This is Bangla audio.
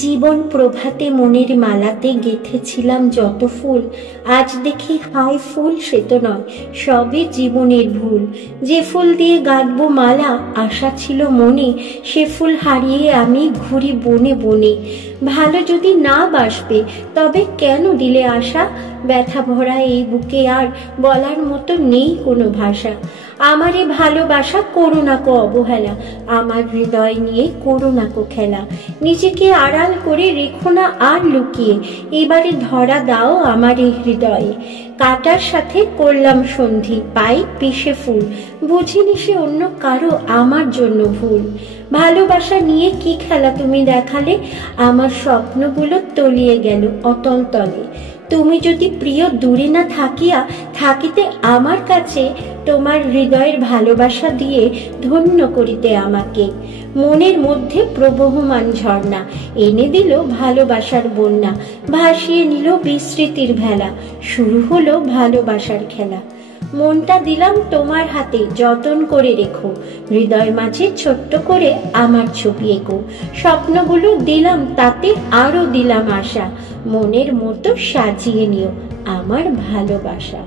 জীবন প্রভাতে মনের মালাতে গেঁথেছিলাম যত ফুল, আজ দেখি হায় ফুল সে তো নয়, সবই জীবনের ভুল। যে ফুল দিয়ে গাঁথবো মালা আশা ছিল মনে, সে ফুল হারিয়ে আমি ঘুরি বনে বনে। ভালো যদি না বাসবে তবে কেন দিলে আশা, ব্যথা ভরা এই বুকে আর বলার মতো নেই কোনো ভাষা। আমার এ ভালোবাসা করো না কো অবহেলা, আমার হৃদয় নিয়ে করো না কো খেলা। নিজেকে আড়াল করে রেখো না আর লুকিয়ে, এবারে ধরা দাও আমার এই হৃদয়ে। কাটার সাথে করলাম সন্ধি, পাই পিষে ফুল, বুঝিনি সে অন্য কারো আমার জন্য ভুল। ভালোবাসা নিয়ে কি খেলা তুমি দেখালে, আমার স্বপ্নগুলো তলিয়ে গেল অতল তলে। তুমি যদি প্রিয় দূরে না থাকিয়া থাকিতে আমার কাছে, তোমার হৃদয়ের ভালোবাসা দিয়ে ধন্য করিতে আমাকে। মনের মধ্যে প্রবহমান ঝর্ণা এনে দিল ভালোবাসার বন্যা, ভাসিয়ে নিল বিস্মৃতির ভেলা, শুরু হলো ভালোবাসার খেলা। মনটা দিলাম তোমার হাতে, যতন করে রেখো, হৃদয় মাঝে ছোট্ট করে আমার ছবি এঁকো। স্বপ্নগুলো দিলাম তাতে আরো দিলাম আশা, মনের মতো সাজিয়ে নিও আমার ভালোবাসা।